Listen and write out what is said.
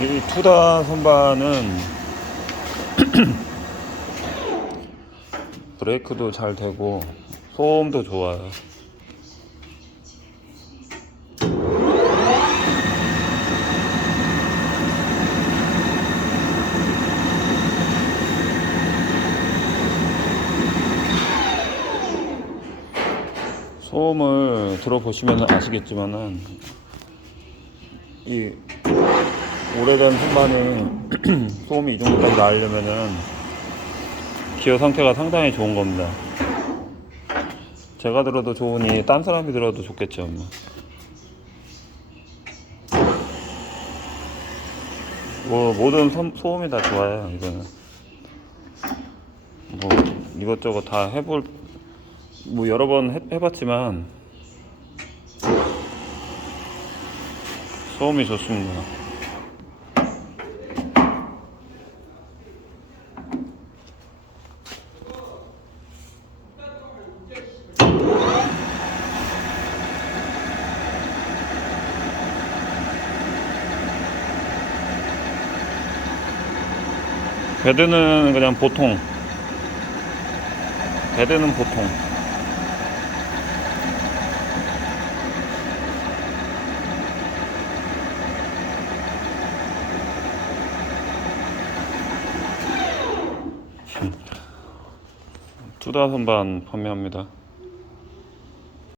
이 투다 선반은 브레이크도 잘 되고 소음도 좋아요. 소음을 들어보시면 아시겠지만은 이 오래된 선반이 소음이 이 정도까지 나려면은 기어 상태가 상당히 좋은 겁니다. 제가 들어도 좋으니 딴 사람이 들어도 좋겠죠. 뭐. 뭐 모든 소- 소음이 다 좋아요. 이거는 뭐 이것저것 다 해볼 뭐 여러 번 해, 해봤지만 소음이 좋습니다. 배드는 그냥 보통. 배드는 보통. 투다 선반 판매합니다